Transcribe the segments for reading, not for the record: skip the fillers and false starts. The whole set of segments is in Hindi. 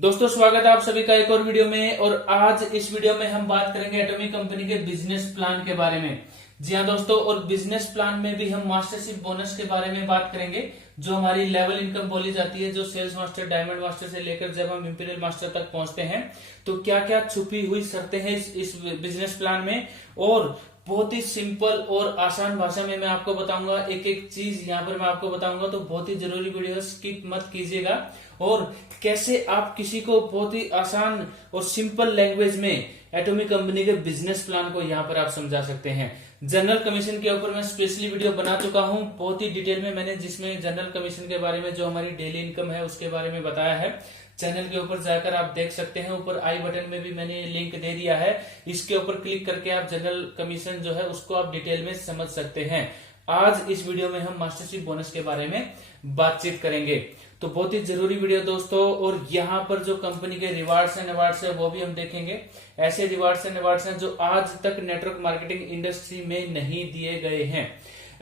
दोस्तों स्वागत है आप सभी का एक और वीडियो में। और आज इस वीडियो में हम बात करेंगे एटॉमिक कंपनी के बिजनेस प्लान के बारे में। जी हाँ दोस्तों, और बिजनेस प्लान में भी हम मास्टरशिप बोनस के बारे में बात करेंगे, जो हमारी लेवल इनकम बोली जाती है, जो सेल्स मास्टर, डायमंड मास्टर से लेकर जब हम इंपीरियल मास्टर तक पहुंचते हैं तो क्या क्या छुपी हुई शर्तें हैं इस बिजनेस प्लान में। और बहुत ही सिंपल और आसान भाषा में मैं आपको बताऊंगा, एक एक चीज यहाँ पर मैं आपको बताऊंगा, तो बहुत ही जरूरी वीडियो, स्किप मत कीजिएगा। और कैसे आप किसी को बहुत ही आसान और सिंपल लैंग्वेज में एटॉमिक कंपनी के बिजनेस प्लान को यहाँ पर आप समझा सकते हैं। जनरल कमीशन के ऊपर मैं स्पेशली वीडियो बना चुका हूँ बहुत ही डिटेल में मैंने, जिसमें जनरल कमीशन के बारे में, जो हमारी डेली इनकम है उसके बारे में बताया है। चैनल के ऊपर जाकर आप देख सकते हैं, ऊपर आई बटन में भी मैंने लिंक दे दिया है, इसके ऊपर क्लिक करके आप जनरल कमीशन जो है उसको आप डिटेल में समझ सकते हैं। आज इस वीडियो में हम मास्टरशिप बोनस के बारे में बातचीत करेंगे, तो बहुत ही जरूरी वीडियो दोस्तों। और यहाँ पर जो कंपनी के रिवार्ड्स एंड अवार्ड्स है वो भी हम देखेंगे। ऐसे रिवार्ड्स एंड अवार्ड्स हैं जो आज तक नेटवर्क मार्केटिंग इंडस्ट्री में नहीं दिए गए हैं।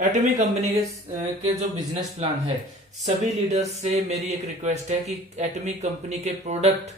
एटॉमिक कंपनी के जो बिजनेस प्लान है, सभी लीडर्स से मेरी एक रिक्वेस्ट है कि एटॉमिक कंपनी के प्रोडक्ट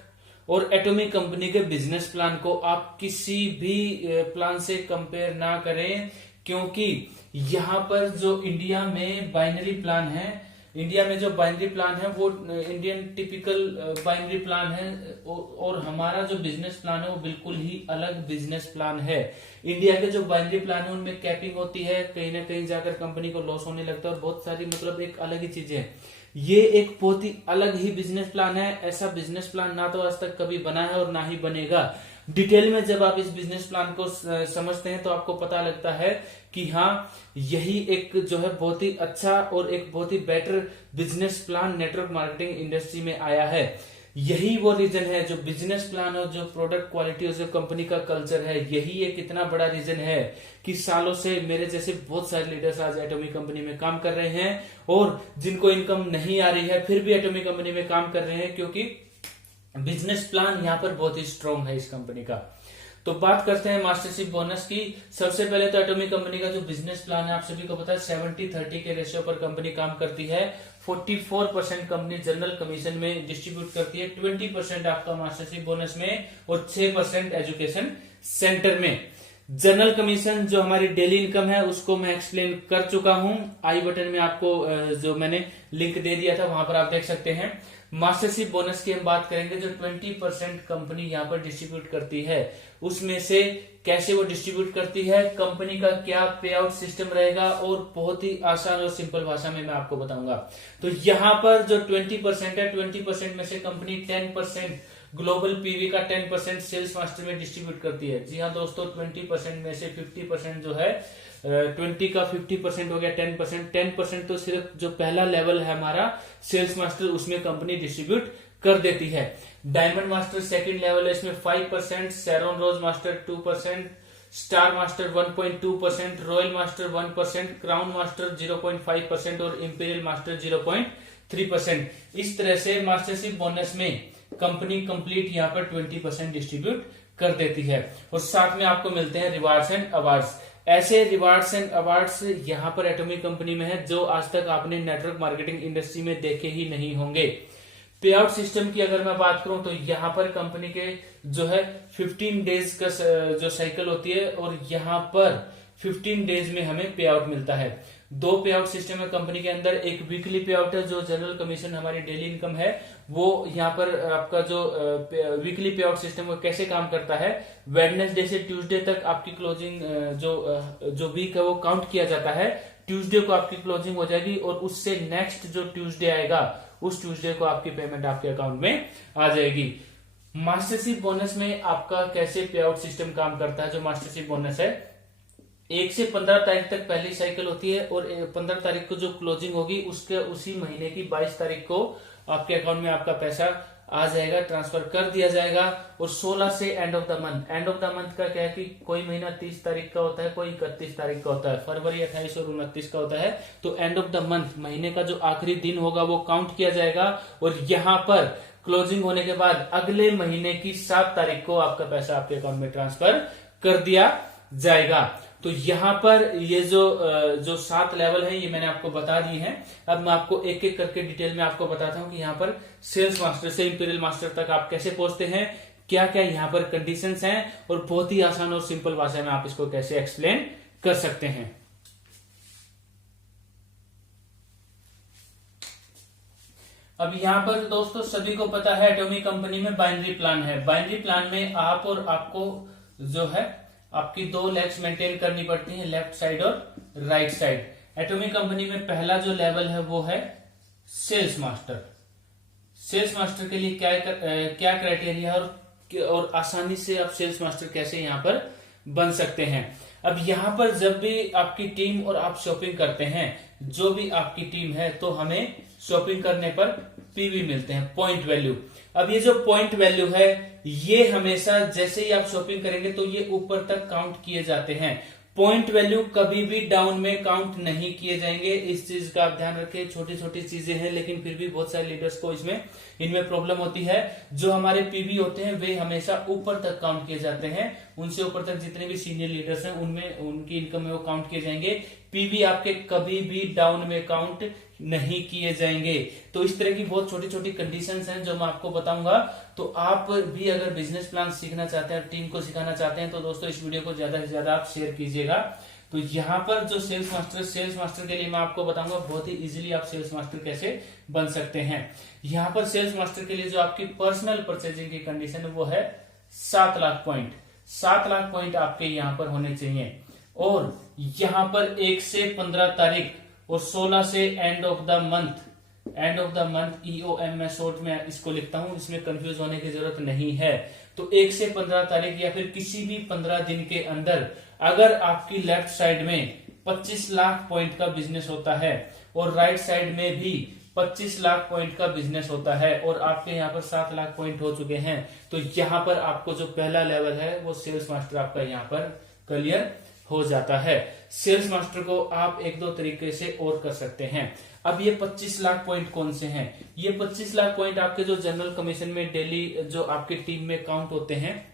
और एटॉमिक कंपनी के बिजनेस प्लान को आप किसी भी प्लान से कंपेयर ना करें, क्योंकि यहाँ पर जो इंडिया में बाइनरी प्लान है, इंडिया में जो बाइनरी प्लान है वो इंडियन टिपिकल बाइनरी प्लान है, और हमारा जो बिजनेस प्लान है वो बिल्कुल ही अलग बिजनेस प्लान है। इंडिया के जो बाइनरी प्लान है उनमें कैपिंग होती है, कहीं ना कहीं जाकर कंपनी को लॉस होने लगता है, और बहुत सारी मतलब एक अलग ही चीजें है। ये एक बहुत ही अलग ही बिजनेस प्लान है। ऐसा बिजनेस प्लान ना तो आज तक कभी बना है और ना ही बनेगा। डिटेल में जब आप इस बिजनेस प्लान को समझते हैं तो आपको पता लगता है कि हाँ, यही एक जो है बहुत ही अच्छा और एक बहुत ही better business plan network marketing industry में आया है। यही वो रीजन है, जो बिजनेस प्लान और जो प्रोडक्ट क्वालिटी और जो कंपनी का कल्चर है, यही एक इतना बड़ा रीजन है कि सालों से मेरे जैसे बहुत सारे लीडर्स आज एटॉमिक कंपनी में काम कर रहे हैं, और जिनको इनकम नहीं आ रही है फिर भी एटॉमिक कंपनी में काम कर रहे हैं, क्योंकि बिजनेस प्लान यहाँ पर बहुत ही स्ट्रॉन्ग है इस कंपनी का। तो बात करते हैं मास्टरशिप बोनस की। सबसे पहले तो एटॉमिक कंपनी का जो बिजनेस प्लान है, आप सभी को पता है 70-30 के रेशियो पर कंपनी काम करती है। 44% कंपनी जनरल कमीशन में डिस्ट्रीब्यूट करती है, 20% आपका मास्टरशिप बोनस में, और 6% एजुकेशन सेंटर में। जनरल कमीशन जो हमारी डेली इनकम है उसको मैं एक्सप्लेन कर चुका हूं, आई बटन में आपको जो मैंने लिंक दे दिया था वहां पर आप देख सकते हैं। मास्टरशिप बोनस की हम बात करेंगे, जो 20% कंपनी यहाँ पर डिस्ट्रीब्यूट करती है, उसमें से कैसे वो डिस्ट्रीब्यूट करती है, कंपनी का क्या पे आउट सिस्टम रहेगा, और बहुत ही आसान और सिंपल भाषा में मैं आपको बताऊंगा। तो यहाँ पर जो 20% है, 20% में से कंपनी 10% ग्लोबल पीवी का 10% सेल्स मास्टर में डिस्ट्रीब्यूट करती है। जी हाँ दोस्तों, 20% में से 50% जो है, 20 का 50% हो गया 10%। 10% तो सिर्फ जो पहला लेवल है हमारा सेल्स मास्टर, उसमें कंपनी डिस्ट्रीब्यूट कर देती है। डायमंड मास्टर सेकंड लेवल है, इसमें 5%, सैरोन rose master 2%, star master 1.2%, royal master 1%, crown master 0.5% और इंपीरियल मास्टर 0.3%। इस तरह से मास्टरशिप बोनस में कंपनी कंप्लीट यहाँ पर 20% डिस्ट्रीब्यूट कर देती है। और साथ में आपको मिलते हैं रिवार्ड्स एंड अवार्ड्स। ऐसे रिवार्ड्स एंड अवार्ड्स यहाँ पर एटॉमिक कंपनी में है जो आज तक आपने नेटवर्क मार्केटिंग इंडस्ट्री में देखे ही नहीं होंगे। पे आउट सिस्टम की अगर मैं बात करूं तो यहाँ पर कंपनी के जो है 15 डेज का जो साइकिल होती है, और यहाँ पर 15 डेज में हमें पे आउट मिलता है। 2 पे आउट सिस्टम है कंपनी के अंदर। एक वीकली पे आउट है, जो जनरल कमीशन हमारी डेली इनकम है, वो यहाँ पर आपका जो वीकली पे आउट सिस्टम वो कैसे काम करता है, वेडनेसडे से ट्यूसडे तक आपकी क्लोजिंग जो वीक है वो काउंट किया जाता है। ट्यूसडे को आपकी क्लोजिंग हो जाएगी, और उससे नेक्स्ट जो ट्यूसडे आएगा उस ट्यूसडे को आपकी पेमेंट आपके अकाउंट में आ जाएगी। मास्टरशिप बोनस में आपका कैसे पे आउट सिस्टम काम करता है, जो मास्टरशिप बोनस है 1 से 15 तारीख तक पहली साइकिल होती है, और 15 तारीख को जो क्लोजिंग होगी उसके उसी महीने की 22 तारीख को आपके अकाउंट में आपका पैसा आ जाएगा, ट्रांसफर कर दिया जाएगा। और 16 से end of the month, end of the month का क्या है कि कोई महीना 30 तारीख का होता है, कोई 31 तारीख का होता है, फरवरी 28 और 29 का होता है। तो एंड ऑफ द मंथ, महीने का जो आखिरी दिन होगा वो काउंट किया जाएगा, और यहाँ पर क्लोजिंग होने के बाद अगले महीने की 7 तारीख को आपका पैसा आपके अकाउंट में ट्रांसफर कर दिया जाएगा। तो यहाँ पर ये जो 7 लेवल है ये मैंने आपको बता दी है। अब मैं आपको एक एक करके डिटेल में आपको बताता हूँ कि यहाँ पर सेल्स मास्टर से इंपीरियल मास्टर तक आप कैसे पहुंचते हैं, क्या क्या यहाँ पर कंडीशंस हैं, और बहुत ही आसान और सिंपल भाषा में आप इसको कैसे एक्सप्लेन कर सकते हैं। अब यहाँ पर दोस्तों सभी को पता है एटॉमिक कंपनी में बाइनरी प्लान है। बाइनरी प्लान में आप और आपको जो है आपकी 2 लेग्स मेंटेन करनी पड़ती हैं, लेफ्ट साइड और राइट साइड। एटॉमिक कंपनी में पहला जो लेवल है वो है सेल्स मास्टर। सेल्स मास्टर के लिए क्या क्राइटेरिया और आसानी से आप सेल्स मास्टर कैसे यहाँ पर बन सकते हैं। अब यहाँ पर जब भी आपकी टीम और आप शॉपिंग करते हैं, जो भी आपकी टीम है, तो हमें शॉपिंग करने पर पीवी मिलते हैं, पॉइंट वैल्यू। अब ये जो पॉइंट वैल्यू है ये हमेशा जैसे ही आप शॉपिंग करेंगे तो ये ऊपर तक काउंट किए जाते हैं। पॉइंट वैल्यू कभी भी डाउन में काउंट नहीं किए जाएंगे, इस चीज का आप ध्यान रखें। छोटी छोटी चीजें हैं लेकिन फिर भी बहुत सारे लीडर्स को इनमें प्रॉब्लम होती है। जो हमारे पीवी होते हैं वे हमेशा ऊपर तक काउंट किए जाते हैं, उनसे ऊपर तक जितने भी सीनियर लीडर्स हैं उनमें उनकी इनकम में वो काउंट किए जाएंगे। पीवी आपके कभी भी डाउन में काउंट नहीं किए जाएंगे। तो इस तरह की बहुत छोटी छोटी कंडीशंस हैं जो मैं आपको बताऊंगा। तो आप भी अगर बिजनेस प्लान सीखना चाहते हैं, टीम को सिखाना चाहते हैं, तो दोस्तों इस वीडियो को ज्यादा से ज्यादा आप शेयर कीजिएगा। तो यहाँ पर जो सेल्स मास्टर के लिए मैं आपको बताऊंगा बहुत ही इजीली आप सेल्स मास्टर कैसे बन सकते हैं। यहाँ पर सेल्स मास्टर के लिए जो आपकी पर्सनल परचेजिंग की कंडीशन है वो है 7 लाख पॉइंट। 7 लाख पॉइंट आपके यहाँ पर होने चाहिए। और यहाँ पर 1 से 15 तारीख और 16 से end of the month EOM में शॉर्ट में इसको लिखता हूं, इसमें कंफ्यूज होने की जरूरत नहीं है। तो 1 से 15 तारीख या फिर किसी भी 15 दिन के अंदर अगर आपकी लेफ्ट साइड में 25 लाख पॉइंट का बिजनेस होता है और राइट साइड में भी 25 लाख पॉइंट का बिजनेस होता है और आपके यहाँ पर 7 लाख पॉइंट हो चुके हैं, तो यहाँ पर आपको जो पहला लेवल है वो सेल्स मास्टर आपका यहाँ पर क्लियर हो जाता है। सेल्स मास्टर को आप 1-2 तरीके से और कर सकते हैं। अब ये 25 लाख पॉइंट कौन से हैं? ये 25 लाख पॉइंट आपके जो जनरल कमीशन में डेली जो आपके टीम में काउंट होते हैं,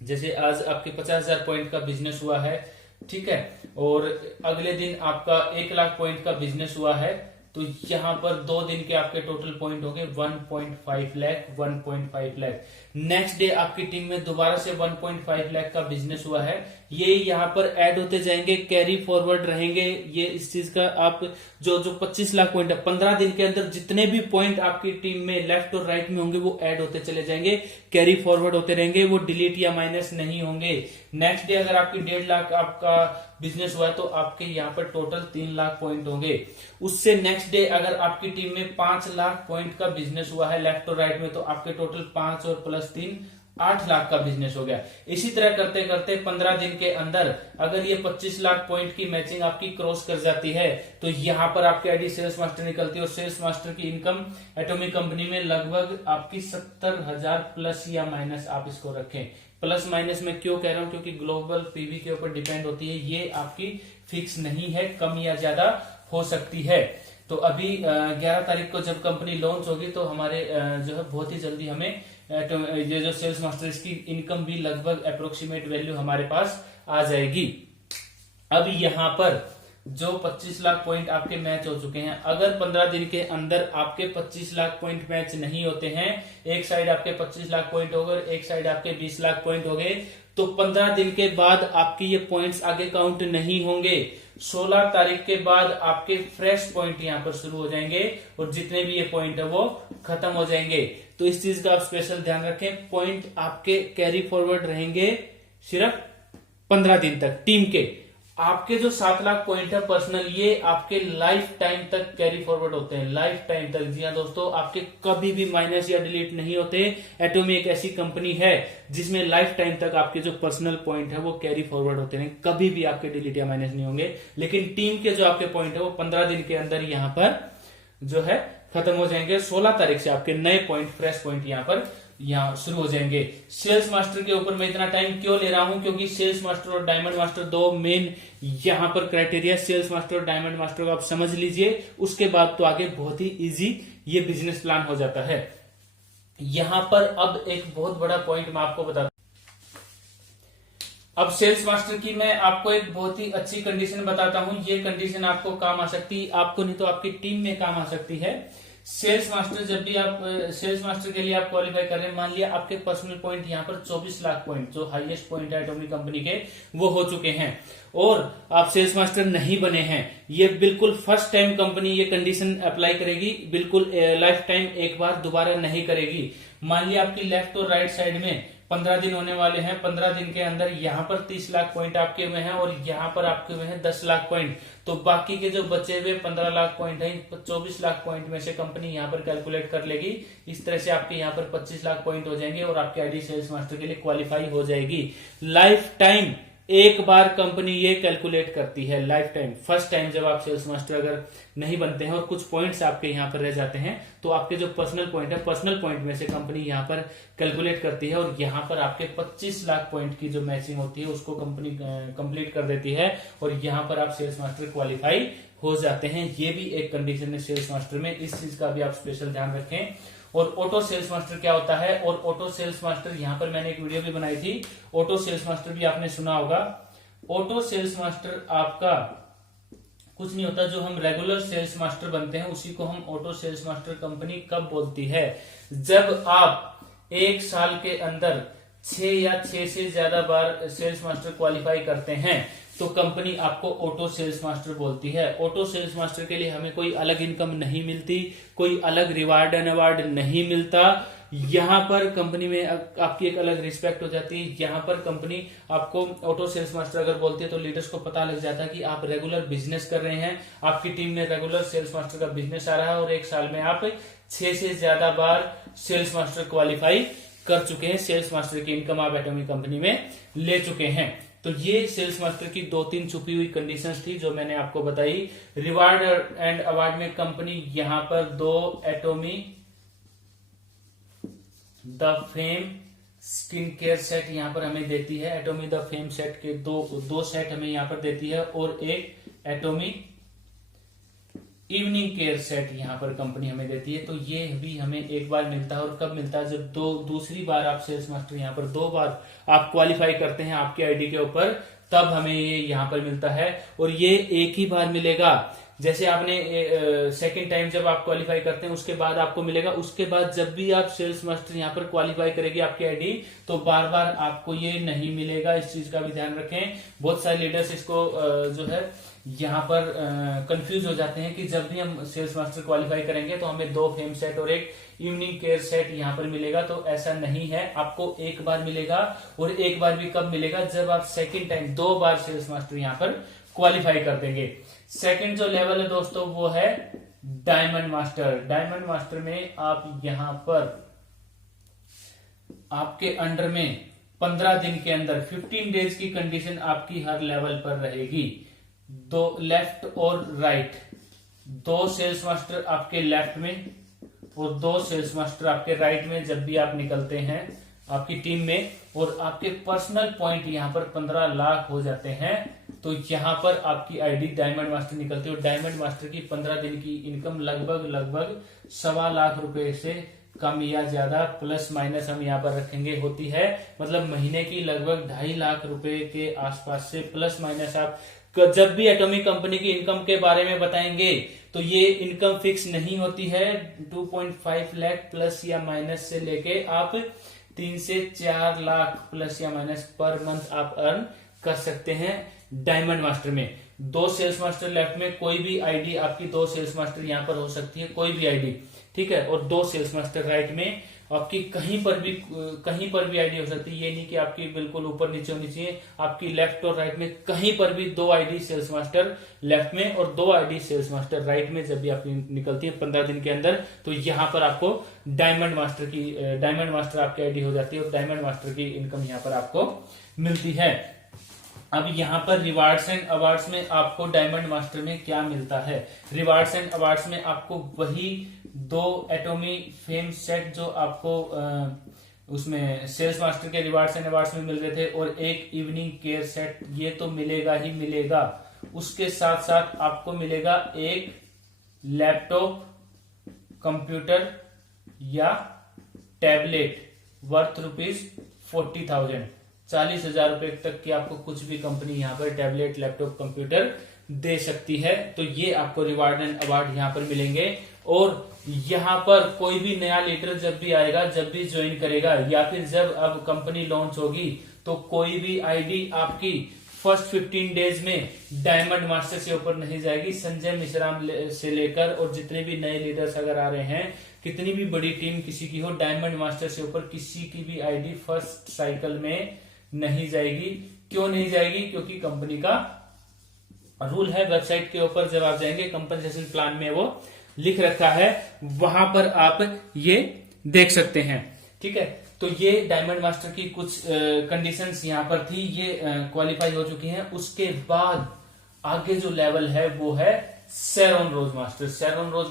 जैसे आज आपके 50,000 पॉइंट का बिजनेस हुआ है, ठीक है, और अगले दिन आपका 1 लाख पॉइंट का बिजनेस हुआ है, तो यहाँ पर 2 दिन के आपके टोटल पॉइंट हो गए 1.5 लाख। नेक्स्ट डे आपकी टीम में दोबारा से 1.5 लाख का बिजनेस हुआ है, ये यहाँ पर ऐड होते जाएंगे, कैरी फॉरवर्ड रहेंगे। ये इस चीज का आप जो 25 लाख पॉइंट है 15 दिन के अंदर जितने भी पॉइंट आपकी टीम में लेफ्ट और राइट में होंगे वो ऐड होते चले जाएंगे, कैरी फॉरवर्ड होते रहेंगे, वो डिलीट या माइनस नहीं होंगे। नेक्स्ट डे अगर आपकी 1.5 लाख आपका बिजनेस हुआ है तो आपके यहाँ पर टोटल 3 लाख पॉइंट होंगे। उससे नेक्स्ट डे अगर आपकी टीम में 5 लाख पॉइंट का बिजनेस हुआ है लेफ्ट और राइट में, तो आपके टोटल 5 और प्लस 3 8 लाख का बिजनेस हो गया। इसी तरह करते करते 15 दिन के अंदर अगर ये 25 लाख पॉइंट की मैचिंग आपकी क्रॉस कर जाती है तो यहाँ पर आपकी आईडी सेल्स मास्टर निकलती है। और सेल्स मास्टर की इनकम एटॉमिक कंपनी में लगभग आपकी 70,000 प्लस या माइनस आप इसको रखें। प्लस माइनस में क्यों कह रहा हूं, क्योंकि ग्लोबल पीवी के ऊपर डिपेंड होती है, ये आपकी फिक्स नहीं है, कम या ज्यादा हो सकती है। तो अभी 11 तारीख को जब कंपनी लॉन्च होगी तो हमारे जो है बहुत ही जल्दी हमें ये जो सेल्स मास्टर इसकी इनकम भी लगभग अप्रोक्सीमेट वैल्यू हमारे पास आ जाएगी। अब यहाँ पर जो 25 लाख पॉइंट आपके मैच हो चुके हैं, अगर 15 दिन के अंदर आपके 25 लाख पॉइंट मैच नहीं होते हैं, एक साइड आपके 25 लाख पॉइंट हो गए, एक साइड आपके 20 लाख पॉइंट हो गए, तो 15 दिन के बाद आपके ये पॉइंट्स आगे काउंट नहीं होंगे। 16 तारीख के बाद आपके फ्रेश पॉइंट यहाँ पर शुरू हो जाएंगे और जितने भी ये पॉइंट है वो खत्म हो जाएंगे। तो इस चीज का आप स्पेशल ध्यान रखें, पॉइंट आपके कैरी फॉरवर्ड रहेंगे सिर्फ 15 दिन तक टीम के। आपके जो 7 लाख पॉइंट है पर्सनल, ये आपके लाइफ टाइम तक कैरी फॉरवर्ड होते हैं, लाइफ टाइम तक। जी हाँ दोस्तों, आपके कभी भी माइनस या डिलीट नहीं होते। एटॉमी एक ऐसी कंपनी है जिसमें लाइफ टाइम तक आपके जो पर्सनल पॉइंट है वो कैरी फॉरवर्ड होते हैं, कभी भी आपके डिलीट या माइनस नहीं होंगे। लेकिन टीम के जो आपके पॉइंट है वो 15 दिन के अंदर यहाँ पर जो है खत्म हो जाएंगे। 16 तारीख से आपके नए पॉइंट, फ्रेश पॉइंट यहाँ शुरू हो जाएंगे। सेल्स मास्टर के ऊपर मैं इतना टाइम क्यों ले रहा हूं, क्योंकि सेल्स मास्टर और डायमंड मास्टर 2 मेन यहाँ पर क्राइटेरिया। सेल्स मास्टर और डायमंड मास्टर को आप समझ लीजिए, उसके बाद तो आगे बहुत ही इजी ये बिजनेस प्लान हो जाता है। यहां पर अब एक बहुत बड़ा पॉइंट मैं आपको बता, अब सेल्स मास्टर की मैं आपको एक बहुत ही अच्छी कंडीशन बताता हूं। ये कंडीशन आपको काम आ सकती है, आपको नहीं तो आपकी टीम में काम आ सकती है। सेल्स मास्टर जब भी आप सेल्स मास्टर के लिए आप क्वालिफाई कर रहे हैं, मान लिया आपके पर्सनल पॉइंट यहाँ पर 24 लाख पॉइंट, जो हाईएस्ट पॉइंट है एटॉमिक कंपनी के, वो हो चुके हैं और आप सेल्स मास्टर नहीं बने हैं। ये बिल्कुल फर्स्ट टाइम कंपनी ये कंडीशन अप्लाई करेगी, बिल्कुल लाइफ टाइम एक बार दोबारा नहीं करेगी। मान लिया आपकी लेफ्ट और राइट साइड में 15 दिन होने वाले हैं, 15 दिन के अंदर यहाँ पर 30 लाख पॉइंट आपके हुए हैं और यहाँ पर आपके हुए हैं 10 लाख पॉइंट। तो बाकी के जो बचे हुए 15 लाख पॉइंट हैं, 24 लाख पॉइंट में से कंपनी यहाँ पर कैलकुलेट कर लेगी। इस तरह से आपके यहाँ पर 25 लाख पॉइंट हो जाएंगे और आपकी आईडी सेल्स मास्टर के लिए क्वालिफाई हो जाएगी। लाइफ टाइम एक बार कंपनी ये कैलकुलेट करती है, लाइफ टाइम। फर्स्ट टाइम जब आप सेल्स मास्टर अगर नहीं बनते हैं और कुछ पॉइंट्स आपके यहाँ पर रह जाते हैं, तो आपके जो पर्सनल पॉइंट है, पर्सनल पॉइंट में से कंपनी यहाँ पर कैलकुलेट करती है और यहाँ पर आपके 25 लाख पॉइंट की जो मैचिंग होती है उसको कंपनी कंप्लीट कर देती है और यहाँ पर आप सेल्स मास्टर क्वालिफाई हो जाते हैं। ये भी एक कंडीशन है सेल्स मास्टर में, इस चीज का भी आप स्पेशल ध्यान रखें। और ऑटो सेल्स मास्टर क्या होता है, और ऑटो सेल्स मास्टर यहाँ पर मैंने एक वीडियो भी बनाई थी। ऑटो सेल्स मास्टर भी आपने सुना होगा। ऑटो सेल्स मास्टर आपका कुछ नहीं होता, जो हम रेगुलर सेल्स मास्टर बनते हैं उसी को हम ऑटो सेल्स मास्टर कंपनी कब बोलती है, जब आप एक साल के अंदर 6 या 6 से ज्यादा बार सेल्स मास्टर क्वालिफाई करते हैं तो कंपनी आपको ऑटो सेल्स मास्टर बोलती है। ऑटो सेल्स मास्टर के लिए हमें कोई अलग इनकम नहीं मिलती, कोई अलग रिवार्ड एंड अवार्ड नहीं मिलता। यहाँ पर कंपनी में आपकी एक अलग रिस्पेक्ट हो जाती है। यहाँ पर कंपनी आपको ऑटो सेल्स मास्टर अगर बोलती है तो लीडर्स को पता लग जाता है कि आप रेगुलर बिजनेस कर रहे हैं, आपकी टीम में रेगुलर सेल्स मास्टर का बिजनेस आ रहा है और एक साल में आप 6 से ज्यादा बार सेल्स मास्टर क्वालिफाई कर चुके हैं, सेल्स मास्टर की इनकम आप एटॉमिक कंपनी में ले चुके हैं। तो ये सेल्स मास्टर की 2-3 छुपी हुई कंडीशंस थी जो मैंने आपको बताई। रिवार्ड एंड अवार्ड में कंपनी यहाँ पर 2 एटॉमी the fame skin care set यहाँ पर हमें देती है। एटॉमी द फेम सेट के दो सेट हमें यहाँ पर देती है और एक एटॉमी इवनिंग केयर सेट यहाँ पर कंपनी हमें देती है। तो ये भी हमें एक बार मिलता है। और कब मिलता है, जब दूसरी बार आप सेल्स मास्टर यहाँ पर 2 बार आप क्वालिफाई करते हैं आपके आईडी के ऊपर, तब हमें ये यहाँ पर मिलता है। और ये एक ही बार मिलेगा, जैसे आपने सेकंड टाइम जब आप क्वालिफाई करते हैं उसके बाद आपको मिलेगा। उसके बाद जब भी आप सेल्स मास्टर यहाँ पर क्वालिफाई करेगी आपकी आईडी, तो बार बार आपको ये नहीं मिलेगा। इस चीज का भी ध्यान रखें। बहुत सारे लीडर्स इसको जो है यहाँ पर कंफ्यूज हो जाते हैं कि जब भी हम सेल्स मास्टर क्वालिफाई करेंगे तो हमें 2 फेम सेट और एक इवनिंग केयर सेट यहाँ पर मिलेगा। तो ऐसा नहीं है, आपको एक बार मिलेगा। और एक बार भी कब मिलेगा, जब आप सेकंड टाइम 2 बार सेल्स मास्टर यहाँ पर क्वालिफाई कर देंगे। सेकंड जो लेवल है दोस्तों वो है डायमंड मास्टर। डायमंड मास्टर में आप यहाँ पर आपके अंडर में 15 दिन के अंदर 15 डेज की कंडीशन आपकी हर लेवल पर रहेगी। 2 लेफ्ट और राइट, 2 सेल्स मास्टर आपके लेफ्ट में और 2 सेल्स मास्टर आपके राइट में जब भी आप निकलते हैं आपकी टीम में, और आपके पर्सनल पॉइंट यहाँ पर 15 लाख हो जाते हैं, तो यहाँ पर आपकी आईडी डायमंड मास्टर निकलती है। और डायमंड मास्टर की 15 दिन की इनकम लगभग 1.25 लाख रुपए से कम या ज्यादा प्लस माइनस हम यहाँ पर रखेंगे होती है। मतलब महीने की लगभग 2.5 लाख रुपए के आसपास से प्लस माइनस आप जब भी एटॉमिक कंपनी की इनकम के बारे में बताएंगे तो ये इनकम फिक्स नहीं होती है। 2.5 लाख प्लस या माइनस से लेके आप 3 से 4 लाख प्लस या माइनस पर मंथ आप अर्न कर सकते हैं डायमंड मास्टर में। 2 सेल्स मास्टर लेफ्ट में, कोई भी आईडी आपकी 2 सेल्स मास्टर यहाँ पर हो सकती है, कोई भी आईडी, ठीक है। और 2 सेल्स मास्टर राइट में आपकी कहीं पर भी आईडी हो सकती है। ये नहीं कि आपकी बिल्कुल ऊपर नीचे होनी चाहिए, आपकी लेफ्ट और राइट में कहीं पर भी 2 आईडी सेल्स मास्टर लेफ्ट में और 2 आईडी सेल्स मास्टर राइट में जब भी आपकी निकलती है 15 दिन के अंदर, तो यहाँ पर आपको डायमंड मास्टर आपकी आईडी हो जाती है और डायमंड मास्टर की इनकम यहाँ पर आपको मिलती है। अब यहाँ पर रिवार्ड्स एंड अवार्ड्स में आपको डायमंड मास्टर में क्या मिलता है। रिवार्ड्स एंड अवार्ड्स में आपको वही 2 एटॉमी फेम सेट जो आपको उसमें सेल्स मास्टर के रिवार्ड्स एंड अवार्ड्स में मिल रहे थे और एक इवनिंग केयर सेट, ये तो मिलेगा ही मिलेगा। उसके साथ साथ आपको मिलेगा एक लैपटॉप, कंप्यूटर या टैबलेट वर्थ ₹40,000, 40,000 रुपए तक की आपको कुछ भी कंपनी यहाँ पर टैबलेट, लैपटॉप, कंप्यूटर दे सकती है। तो ये आपको रिवार्ड एंड अवार्ड यहाँ पर मिलेंगे। और यहाँ पर कोई भी नया लीडर जब भी आएगा, जब भी ज्वाइन करेगा, या फिर जब अब कंपनी लॉन्च होगी, तो कोई भी आईडी आपकी फर्स्ट 15 डेज में डायमंड मास्टर से ऊपर नहीं जाएगी। संजय मिश्राम से लेकर और जितने भी नए लीडर्स अगर आ रहे हैं, कितनी भी बड़ी टीम किसी की हो, डायमंड मास्टर से ऊपर किसी की भी आईडी फर्स्ट साइकिल में नहीं जाएगी। क्यों नहीं जाएगी? क्योंकि कंपनी का रूल है। वेबसाइट के ऊपर जब आप जाएंगे, कंपनसेशन प्लान में वो लिख रखा है, वहां पर आप ये देख सकते हैं। ठीक है, तो ये डायमंड मास्टर की कुछ कंडीशंस यहाँ पर थी, ये क्वालिफाई हो चुकी हैं। उसके बाद आगे जो लेवल है वो है शेरॉन रोज मास्टर। शेरॉन रोज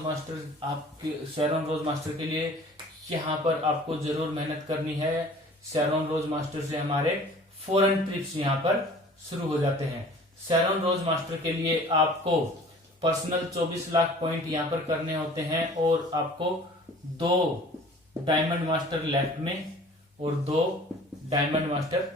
मास्टर के लिए यहाँ पर आपको जरूर मेहनत करनी है। शेरॉन रोज मास्टर से हमारे फॉरेन ट्रिप्स यहाँ पर शुरू हो जाते हैं। शेरॉन रोज मास्टर के लिए आपको पर्सनल 24 लाख पॉइंट यहाँ पर करने होते हैं, और आपको 2 डायमंड मास्टर लेफ्ट में और 2 डायमंड मास्टर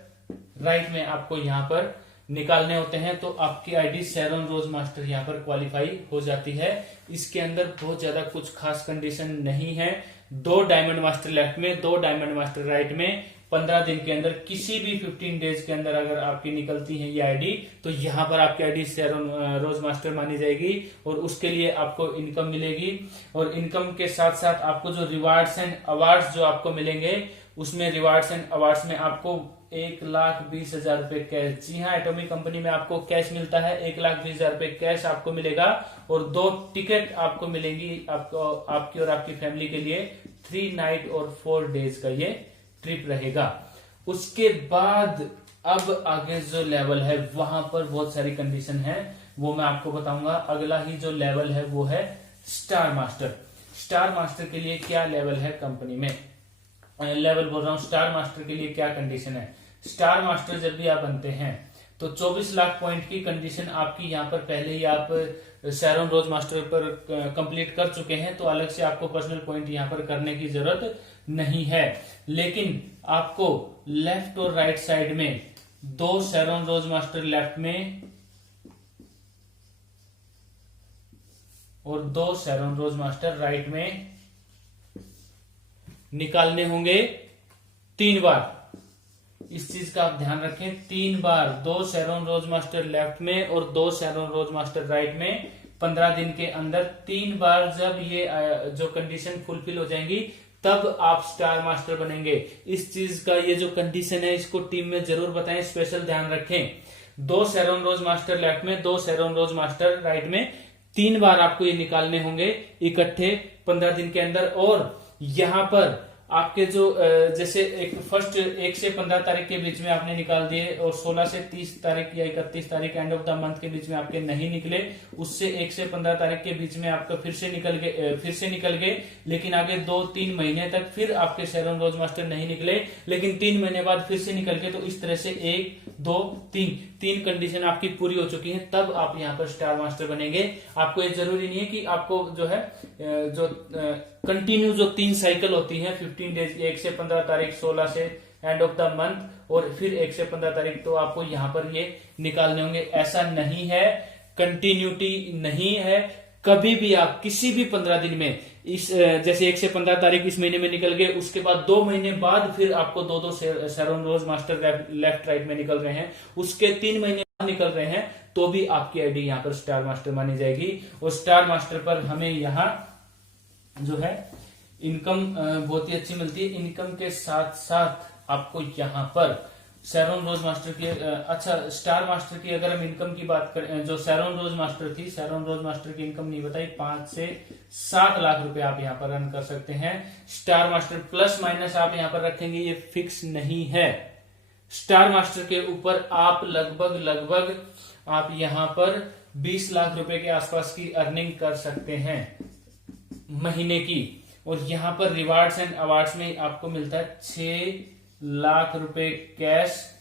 राइट में आपको यहाँ पर निकालने होते हैं। तो आपकी आईडी शेरॉन रोज मास्टर यहाँ पर क्वालिफाई हो जाती है। इसके अंदर बहुत ज्यादा कुछ खास कंडीशन नहीं है। 2 डायमंड मास्टर लेफ्ट में, 2 डायमंड मास्टर राइट में 15 दिन के अंदर, किसी भी 15 डेज के अंदर अगर आपकी निकलती है ये आईडी, तो यहाँ पर आपकी आईडी शेरॉन रोज मास्टर मानी जाएगी। और उसके लिए आपको इनकम मिलेगी, और इनकम के साथ साथ आपको जो रिवार्ड्स एंड अवार्ड्स जो आपको मिलेंगे, उसमें रिवार्ड्स एंड अवार्ड्स में आपको 1,20,000 रुपए कैश, जी हाँ, एटॉमिक कंपनी में आपको कैश मिलता है। 1,20,000 रुपए कैश आपको मिलेगा, और 2 टिकट आपको मिलेंगी आपको, आपकी और आपकी फैमिली के लिए। 3 नाइट और 4 डेज का ये ट्रिप रहेगा। उसके बाद अब आगे जो लेवल है, वहां पर बहुत सारी कंडीशन है, वो मैं आपको बताऊंगा। अगला ही जो लेवल है वो है स्टार मास्टर। स्टार मास्टर के लिए क्या लेवल है कंपनी में, लेवल बोल रहा हूं, स्टार मास्टर के लिए क्या कंडीशन है। स्टार मास्टर जब भी आप बनते हैं तो 24 लाख पॉइंट की कंडीशन आपकी यहाँ पर पहले ही आप शेरॉन रोज मास्टर पर कंप्लीट कर चुके हैं, तो अलग से आपको पर्सनल पॉइंट यहाँ पर करने की जरूरत नहीं है। लेकिन आपको लेफ्ट और राइट साइड में 2 शेरॉन रोज मास्टर लेफ्ट में और 2 शेरॉन रोज मास्टर राइट में निकालने होंगे 3 बार। इस चीज का आप ध्यान रखें, 3 बार 2 शेरॉन रोज मास्टर लेफ्ट में और 2 शेरॉन रोज मास्टर राइट में 15 दिन के अंदर 3 बार जब ये जो कंडीशन फुलफिल हो जाएंगी, तब आप स्टार मास्टर बनेंगे। इस चीज का ये जो कंडीशन है, इसको टीम में जरूर बताएं, स्पेशल ध्यान रखें। 2 शेरॉन रोज मास्टर लेफ्ट में, 2 शेरॉन रोज मास्टर राइट में 3 बार आपको ये निकालने होंगे इकट्ठे 15 दिन के अंदर। और यहाँ पर आपके जो जैसे एक फर्स्ट 1 से 15 तारीख के बीच में आपने निकाल दिए, और 16 से 30 तारीख या 31 तारीख एंड ऑफ द मंथ के बीच में आपके नहीं निकले, उससे 1 से 15 तारीख के बीच में आपका फिर से निकल गए, लेकिन आगे 2-3 महीने तक फिर आपके शेरॉन रोज मास्टर नहीं निकले, लेकिन 3 महीने बाद फिर से निकल गए। तो इस तरह से 1, 2, 3 कंडीशन आपकी पूरी हो चुकी है, तब आप यहाँ पर स्टार मास्टर बनेंगे। आपको ये जरूरी नहीं है कि आपको जो है जो कंटिन्यू जो 3 साइकिल होती है 15 डेज, 1 से 15 तारीख, 16 से एंड ऑफ द मंथ, और फिर 1 से 15 तारीख, तो आपको यहाँ पर ये निकालने होंगे। ऐसा नहीं है, कंटिन्यूटी नहीं है। कभी भी आप किसी भी 15 दिन में, इस जैसे 1 से 15 तारीख इस महीने में निकल गए, उसके बाद 2 महीने बाद फिर आपको 2-2 शेरॉन रोज मास्टर लेफ्ट राइट में निकल रहे हैं, उसके 3 महीने निकल रहे हैं, तो भी आपकी आईडी यहाँ पर स्टार मास्टर मानी जाएगी। और स्टार मास्टर पर हमें यहाँ जो है इनकम बहुत ही अच्छी मिलती है। इनकम के साथ साथ आपको यहाँ पर शेरॉन रोज मास्टर की अच्छा, स्टार मास्टर की अगर हम इनकम की बात करें, जो शेरॉन रोज मास्टर थी, शेरॉन रोज मास्टर की इनकम नहीं बताई, 5 से 7 लाख रुपए आप यहाँ पर अर्न कर सकते हैं। स्टार मास्टर प्लस माइनस आप यहाँ पर रखेंगे, ये फिक्स नहीं है। स्टार मास्टर के ऊपर आप लगभग आप यहाँ पर 20 लाख रुपए के आसपास की अर्निंग कर सकते हैं महीने की। और यहाँ पर रिवार्ड्स एंड अवार्ड्स में आपको मिलता है 6 लाख रुपए कैश।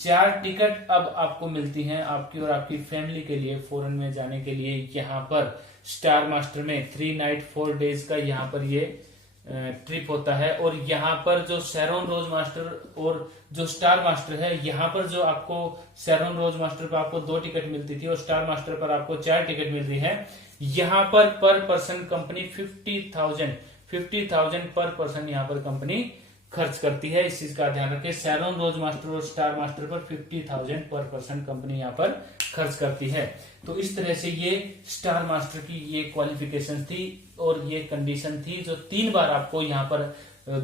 4 टिकट अब आपको मिलती हैं आपकी और आपकी फैमिली के लिए फॉरेन में जाने के लिए। यहाँ पर स्टार मास्टर में 3 नाइट 4 डेज का यहाँ पर ये ट्रिप होता है। और यहाँ पर जो शेरॉन रोज मास्टर और जो स्टार मास्टर है, यहाँ पर जो आपको शेरॉन रोज मास्टर पर आपको 2 टिकट मिलती थी और स्टार मास्टर पर आपको 4 टिकट मिल रही है। यहाँ पर पर्सन कंपनी 50,000 पर पर्सन यहाँ पर कंपनी खर्च करती है। इस चीज का ध्यान रखें, शेरॉन रोज मास्टर और स्टार मास्टर पर 50,000 पर पर्सन कंपनी यहाँ पर खर्च करती है। तो इस तरह से ये स्टार मास्टर की ये क्वालिफिकेशन थी और ये कंडीशन थी जो 3 बार आपको यहाँ पर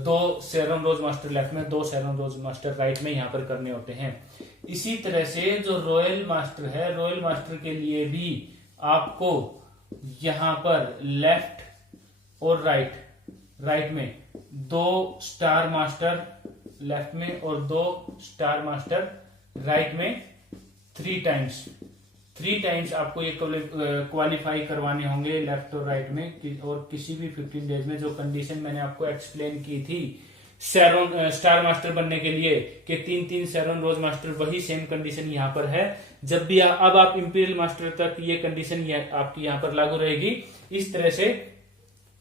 2 शेरॉन रोज मास्टर लेफ्ट में, 2 शेरॉन रोज मास्टर राइट में यहाँ पर करने होते हैं। इसी तरह से जो रॉयल मास्टर है, रॉयल मास्टर के लिए भी आपको यहाँ पर लेफ्ट और राइट में 2 स्टार मास्टर लेफ्ट में और 2 स्टार मास्टर राइट में 3 टाइम्स आपको ये क्वालिफाई करवाने होंगे लेफ्ट और राइट में। और किसी भी 15 डेज में जो कंडीशन मैंने आपको एक्सप्लेन की थी शेरॉन स्टार मास्टर बनने के लिए कि 3 शेरॉन रोज मास्टर, वही सेम कंडीशन यहाँ पर है। जब भी अब आप इंपीरियल मास्टर तक ये कंडीशन आपकी यहाँ पर लागू रहेगी। इस तरह से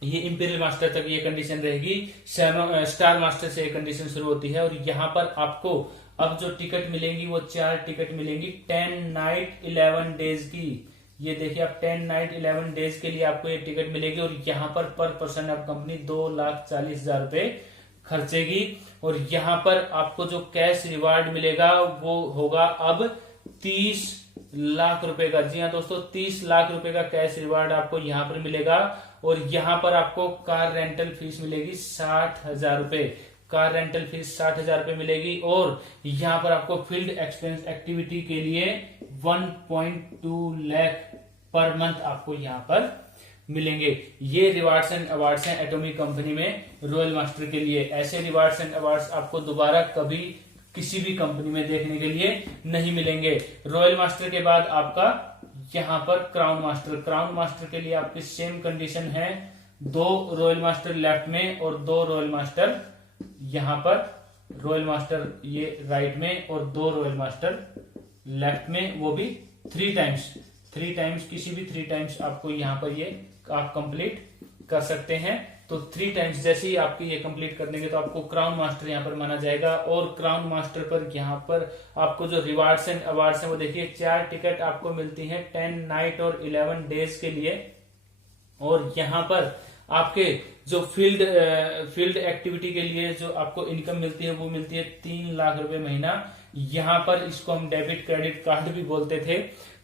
ये इंपीरियल मास्टर तक ये कंडीशन रहेगी, स्टार मास्टर से ये कंडीशन शुरू होती है। और यहाँ पर आपको अब जो टिकट मिलेंगी वो 4 टिकट मिलेंगी 10 नाइट 11 डेज की। ये देखिए आप 10 नाइट 11 डेज के लिए आपको ये टिकट मिलेगी। और यहाँ पर पर्सन अब कंपनी 2,40,000 रुपए खर्चेगी। और यहाँ पर आपको जो कैश रिवार्ड मिलेगा वो होगा अब 30 लाख रुपए का। जी हाँ दोस्तों, 30 लाख रुपए का कैश रिवार्ड आपको यहाँ पर मिलेगा। और यहाँ पर आपको कार रेंटल फीस मिलेगी 60,000 रुपए, कार रेंटल फीस 60,000 रुपए मिलेगी। और यहाँ पर आपको फील्ड एक्सपेंस एक्टिविटी के लिए 1.2 लाख पर मंथ आपको यहाँ पर मिलेंगे। ये रिवार्ड्स एंड अवार्ड्स हैं एटॉमिक कंपनी में रॉयल मास्टर के लिए। ऐसे रिवार्ड्स एंड अवार्ड्स आपको दोबारा कभी किसी भी कंपनी में देखने के लिए नहीं मिलेंगे। रॉयल मास्टर के बाद आपका यहाँ पर क्राउन मास्टर के लिए आपकी सेम कंडीशन है, 2 रॉयल मास्टर लेफ्ट में और 2 रॉयल मास्टर यहाँ पर, रॉयल मास्टर ये राइट में और 2 रॉयल मास्टर लेफ्ट में, वो भी 3 टाइम्स किसी भी 3 टाइम्स आपको यहाँ पर ये आप कंप्लीट कर सकते हैं। तो 3 टाइम्स जैसे ही आपकी ये कंप्लीट कर देंगे तो आपको क्राउन मास्टर यहाँ पर माना जाएगा। और क्राउन मास्टर पर यहाँ पर आपको जो रिवार्ड्स एंड अवार्ड्स हैं वो देखिए 4 टिकट आपको मिलती हैं 10 नाइट और 11 डेज के लिए। और यहाँ पर आपके जो फील्ड एक्टिविटी के लिए जो आपको इनकम मिलती है वो मिलती है 3 लाख रुपए महीना। यहाँ पर इसको हम डेबिट क्रेडिट कार्ड भी बोलते थे,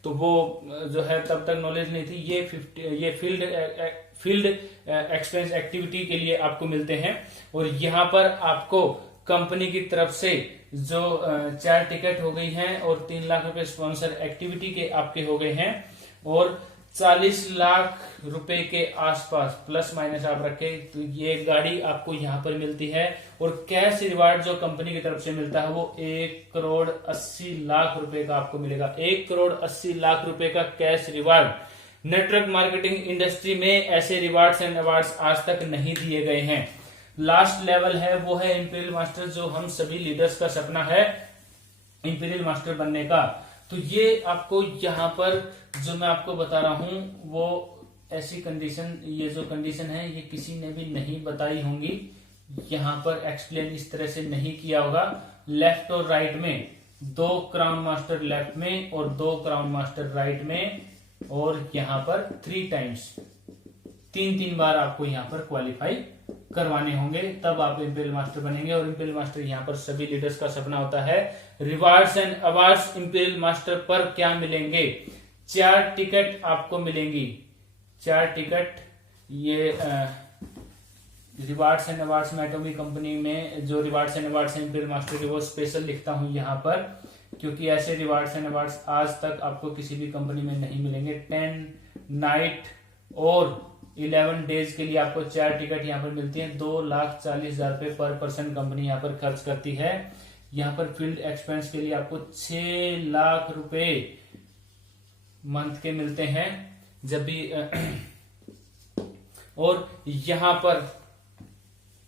तो वो जो है तब तक नॉलेज नहीं थी। ये फील्ड एक्सपेंस एक्टिविटी के लिए आपको मिलते हैं। और यहाँ पर आपको कंपनी की तरफ से जो 4 टिकट हो गई हैं और 3 लाख रुपए स्पॉन्सर एक्टिविटी के आपके हो गए हैं। और 40 लाख रुपए के आसपास प्लस माइनस आप रखें तो ये गाड़ी आपको यहाँ पर मिलती है। और कैश रिवार्ड जो कंपनी की तरफ से मिलता है वो 1,80,00,000 रुपए का आपको मिलेगा। 1,80,00,000 रुपए का cash reward. Network marketing industry में ऐसे रिवार्ड्स एंड अवार्ड्स आज तक नहीं दिए गए हैं। लास्ट लेवल है वो है इंपीरियल मास्टर, जो हम सभी लीडर्स का सपना है इंपीरियल मास्टर बनने का। तो ये आपको यहाँ पर जो मैं आपको बता रहा हूं वो ऐसी कंडीशन, ये जो कंडीशन है ये किसी ने भी नहीं बताई होंगी, यहाँ पर एक्सप्लेन इस तरह से नहीं किया होगा। लेफ्ट और राइट में 2 क्राउन मास्टर लेफ्ट में और 2 क्राउन मास्टर राइट में। और यहाँ पर 3 टाइम्स 3 बार आपको यहाँ पर क्वालिफाई करवाने होंगे, तब आप इंपीरियल मास्टर बनेंगे। और इंपीरियल मास्टर यहाँ पर सभी लीडर्स का सपना होता है। Rewards and awards imperial master पर क्या मिलेंगे? 4 टिकट आपको मिलेंगी, 4 टिकट। ये रिवार्ड्स एंड अवार्ड्स में एटॉमिक कंपनी में जो रिवार्ड्स एंड अवार्ड्स हैं इंपीरियल मास्टर के वो स्पेशल लिखता हूं यहाँ पर, क्योंकि ऐसे रिवार्ड्स एंड अवार्ड्स आज तक आपको किसी भी कंपनी में नहीं मिलेंगे। 10 नाइट और 11 डेज के लिए आपको 4 टिकट यहाँ पर मिलती हैं। 2,40,000 रुपए पर पर्सन कंपनी यहाँ पर खर्च करती है। यहाँ पर फील्ड एक्सपेंस के लिए आपको 6 लाख रुपए मंथ के मिलते हैं जब भी और यहाँ पर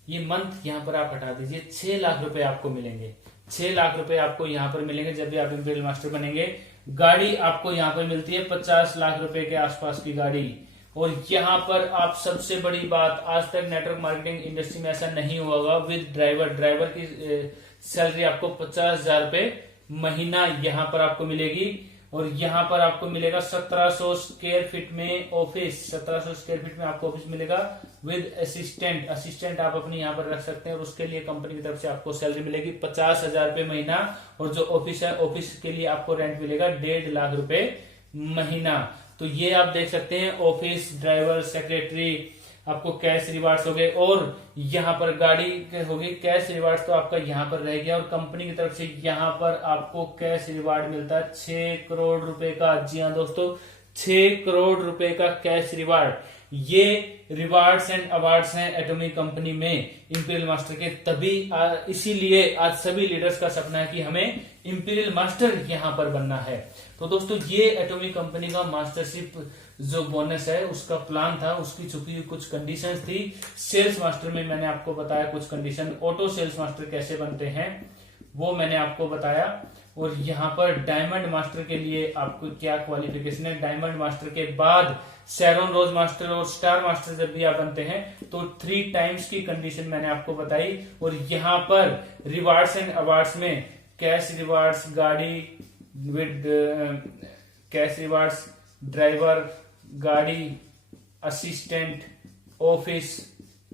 ये मंथ यहाँ पर आप हटा दीजिए, 6 लाख रुपए आपको मिलेंगे। 6 लाख रुपए आपको यहाँ पर मिलेंगे जब भी आप इंपीरियल मास्टर बनेंगे। गाड़ी आपको यहाँ पर मिलती है 50 लाख रुपए के आसपास की गाड़ी। और यहाँ पर आप सबसे बड़ी बात, आज तक नेटवर्क मार्केटिंग इंडस्ट्री में ऐसा नहीं हुआ होगा, विद ड्राइवर की सैलरी आपको 50,000 रुपए महीना यहाँ पर आपको मिलेगी। और यहाँ पर आपको मिलेगा 1700 स्क्वायर फीट में ऑफिस, 1700 स्क्वायर फीट में आपको ऑफिस मिलेगा विद असिस्टेंट आप अपने यहाँ पर रख सकते हैं, और उसके लिए कंपनी की तरफ से आपको सैलरी मिलेगी 50,000 रुपए महीना। और जो ऑफिस है, ऑफिस के लिए आपको रेंट मिलेगा 1.5 लाख रुपए महीना। तो ये आप देख सकते हैं, ऑफिस, ड्राइवर, सेक्रेटरी, आपको कैश रिवार्ड्स हो गए, और यहाँ पर गाड़ी हो गई। कैश रिवार्ड्स तो आपका यहाँ पर रह गया, और कंपनी की तरफ से यहाँ पर आपको कैश रिवार्ड मिलता है 6 करोड़ रुपए का। जी हाँ दोस्तों, 6 करोड़ रुपए का कैश रिवार्ड। ये रिवार्ड्स एंड अवार्ड्स हैं एटॉमिक कंपनी में इंपीरियल मास्टर के, तभी इसीलिए आज सभी लीडर्स का सपना है कि हमें इंपीरियल मास्टर यहां पर बनना है। तो दोस्तों, ये एटॉमिक कंपनी का मास्टरशिप जो बोनस है उसका प्लान था, उसकी छुपी हुई कुछ कंडीशंस थी। सेल्स मास्टर में मैंने आपको बताया कुछ कंडीशन, ऑटो सेल्स मास्टर कैसे बनते हैं वो मैंने आपको बताया। और यहाँ पर डायमंड मास्टर के लिए आपको क्या क्वालिफिकेशन है, डायमंड मास्टर के बाद सैरोन रोज मास्टर और स्टार मास्टर जब भी आप बनते हैं तो 3 टाइम्स की कंडीशन मैंने आपको बताई। और यहाँ पर रिवार्ड्स एंड अवार्ड्स में कैश रिवार्ड्स, गाड़ी विद कैश रिवार्ड्स, ड्राइवर, गाड़ी, असिस्टेंट, ऑफिस,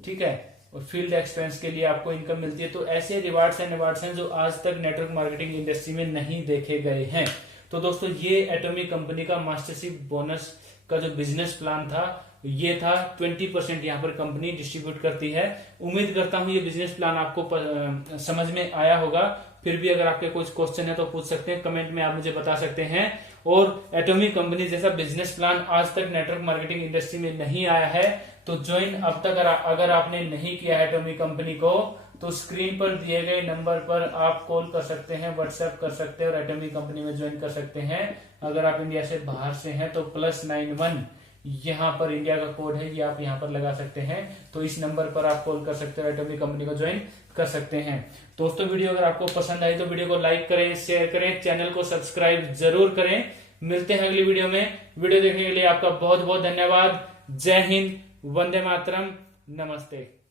ठीक है, और फील्ड एक्सपेंस के लिए आपको इनकम मिलती है। तो ऐसे रिवार्ड्स एंड अवार्ड्स हैं जो आज तक नेटवर्क मार्केटिंग इंडस्ट्री में नहीं देखे गए हैं। तो दोस्तों, ये एटॉमिक कंपनी का मास्टरशिप बोनस का जो बिजनेस प्लान था ये था। 20% यहाँ पर कंपनी डिस्ट्रीब्यूट करती है। उम्मीद करता हूँ ये बिजनेस प्लान आपको समझ में आया होगा। फिर भी अगर आपके कुछ क्वेश्चन है तो पूछ सकते हैं, कमेंट में आप मुझे बता सकते हैं। और एटॉमिक कंपनी जैसा बिजनेस प्लान आज तक नेटवर्क मार्केटिंग इंडस्ट्री में नहीं आया है, तो ज्वाइन अब तक अगर आपने नहीं किया है एटॉमिक कंपनी को, तो स्क्रीन पर दिए गए नंबर पर आप कॉल कर सकते हैं, व्हाट्सएप कर सकते हैं और एटॉमिक कंपनी में ज्वाइन कर सकते हैं। अगर आप इंडिया से बाहर से हैं तो +91 यहाँ पर इंडिया का कोड है, ये आप यहाँ पर लगा सकते हैं। तो इस नंबर पर आप कॉल कर सकते हो, एटॉमिक कंपनी को ज्वाइन कर सकते हैं। दोस्तों, वीडियो अगर आपको पसंद आई तो वीडियो को लाइक करें, शेयर करें, चैनल को सब्सक्राइब जरूर करें। मिलते हैं अगली वीडियो में। वीडियो देखने के लिए आपका बहुत बहुत धन्यवाद। जय हिंद, वंदे मातरम, नमस्ते।